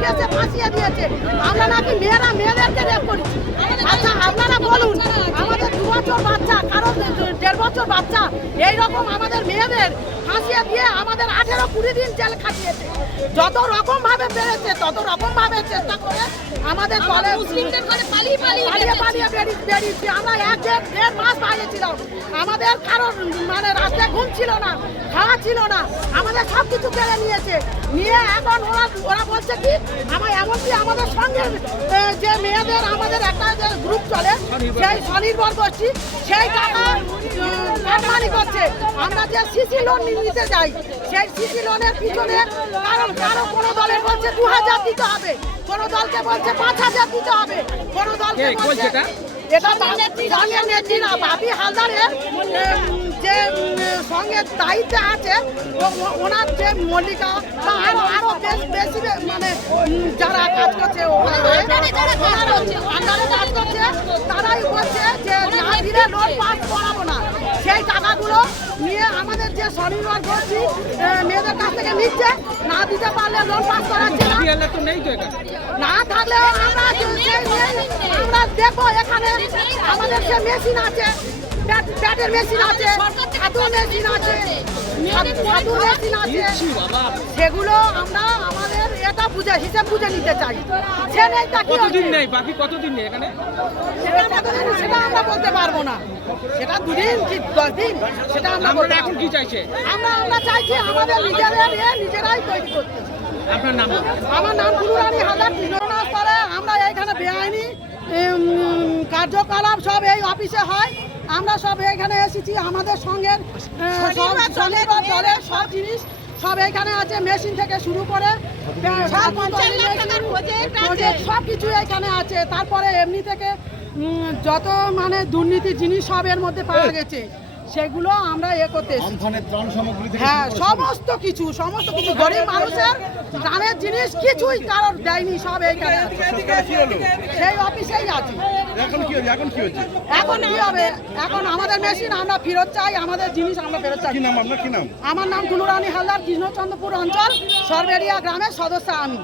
কেসে ফাঁসিয়ে দিয়েছে। আমরা নাকি মেয়েরা মেয়েদেরকে রেপ করেছি। আচ্ছা আপনারা বলুন, আমাদের 2 বছর বাচ্চা, কারো 1.5 বছর বাচ্চা, এইরকম আমাদের মেয়েদের ফাঁসিয়ে দিয়ে আমাদের 18-20 দিন জেল খাটিয়েছে। যত রকম ভাবে পেরেছে তত রকম ভাবে চেষ্টা করে আমাদের দলে মুসলিমদের ঘরে পালিয়ে বেরিয়েছি। আমরা 1-1.5 মাস বাইরে ছিলাম। আমাদের কারোর মানে রাস্তায় ঘুম ছিল না, খাওয়া ছিল না, আমাদের সব কিছু কেড়ে নিয়েছে। নিয়ে এখন ওরা বলছে কি, এমনকি আমাদের সঙ্গে যে মেয়েদের আমাদের একটা যে গ্রুপ চলে, সেই স্বনির্ভর গোষ্ঠী, সেই টাকা কাটমানি করছে। আমরা যে সিসি লোন নিতে যাই, সেই সিসি লোনের পিছনে কারো কোনো দলে বলছে 2000 দিতে হবে, কোনো দলকে বলছে 5000 দিতে হবে, কোনো দলকে বলছে এটা দলের নেত্রী না, বাপি হালদারের যে সঙ্গে দায়িত্বে আছে ওনার যে মল্লিকা বা আরো বেশি মানে যারা কাজ করছে আন্ডারে কাজ করছে, তারাই বলছে যে না দিলে লোন পাস করাবো না। সেই টাকাগুলো নিয়ে আমাদের যে স্বনির্ভর গোষ্ঠী মেয়েদের কাছ থেকে নিচ্ছে, না দিতে পারলে লোন পাস করাচ্ছে না থাকলেও আমরা দেখবো এখানে আমাদের যে মেশিন আছে, প্যাডের মেশিন আছে, ছাতু মেশিন আছে, সেগুলো আমরা আমাদের এটা বুঝে হিসেব বুঝে নিতে চাই। কতদিন নেই বাকি, কতদিন নেই এখানে সেটা আমরা বলতে পারবো না। সেটা 2 দিন কি 10 দিন সেটা আমরা এখন কি চাইছে? আমরা চাইছি আমাদের নিজেরাই তৈরি করতে। আপনার নাম? আমার নাম ফুলরানী হালদার। স্তরে আমরা এইখানে বেআইনি কার্যকলাপ সব এই অফিসে হয়। আমরা সব এখানে এসেছি, আমাদের সঙ্গে স্বনির্ভর দলের সব জিনিস সব এখানে আছে, মেশিন থেকে শুরু করে সব কিছু এখানে আছে। তারপরে এমনি থেকে যত মানে দুর্নীতির জিনিস সব এর মধ্যে পাওয়া গেছে, সেগুলো আমরা করতে হ্যাঁ সমস্ত কিছু গরিব মানুষের ত্রাণের জিনিস কিছুই কারোর দেয়নি, সব এইখানে সেই অফিসেই আছে। এখন কি হবে? এখন আমাদের মেশিন আমরা ফেরত চাই, আমাদের জিনিস আমরা ফেরত চাই। আপনার কি নাম? আমার নাম ফুলরানী হালদার, কৃষ্ণচন্দ্রপুর অঞ্চল সরবেরিয়া গ্রামের সদস্য আমি।